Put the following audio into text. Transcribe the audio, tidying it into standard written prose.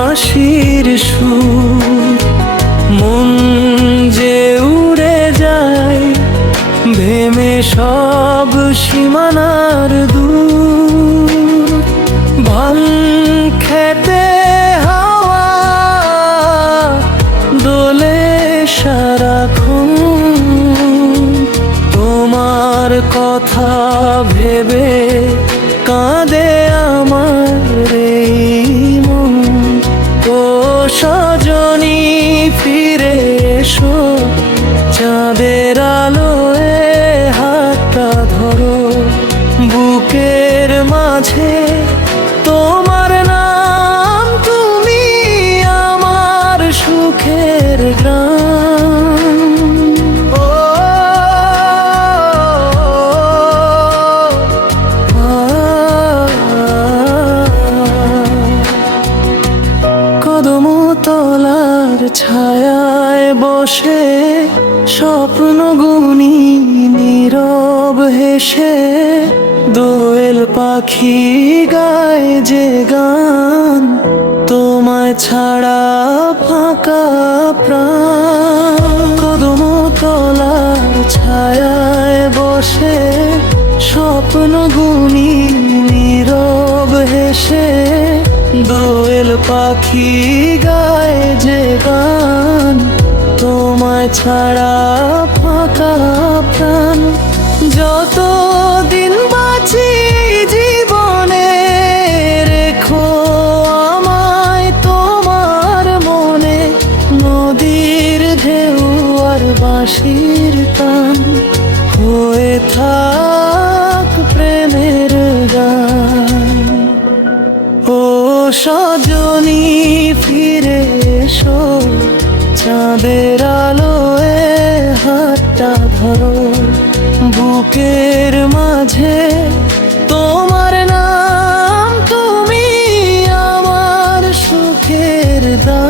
বাঁশির সুর, মন যে উড়ে যায় ভেমে সব সীমানার দূর। ভান খেতে হাওয়া দোলে সারাক্ষণ, তোমার কথা ভেবে কাঁদে আমার এই মন। ও সজনী ফিরে এসো, চাঁদের আলোয় হাতটা ধরো, বুকের মাঝে তোমার নাম, তুমি আমার সুখের গ্রাম। কদমতলার ছায়ায় বসে স্বপ্ন গুনি নীরব হেসে, দোয়েল পাখি গায় যে গান, তোমায় ছাড়া ফাঁকা প্রাণ। কদমতলার ছায়ায় বসে স্বপ্ন গুনি নীরব হেসে, দোয়েল পাখি গায় যে গান, তোমায় ছাড়া ফাঁকা প্রাণ। যত দিন বাঁচি জীবনে রেখো আমায় তোমার মনে, নদীর ঢেউ আর বাঁশির টান হয়ে থাক প্রেমের গান। ও সজনী ফিরে এসো, চাঁদের আলোয় হাতটা ধরো, বুকের মাঝে তোমার নাম, তুমি আমার সুখের দান।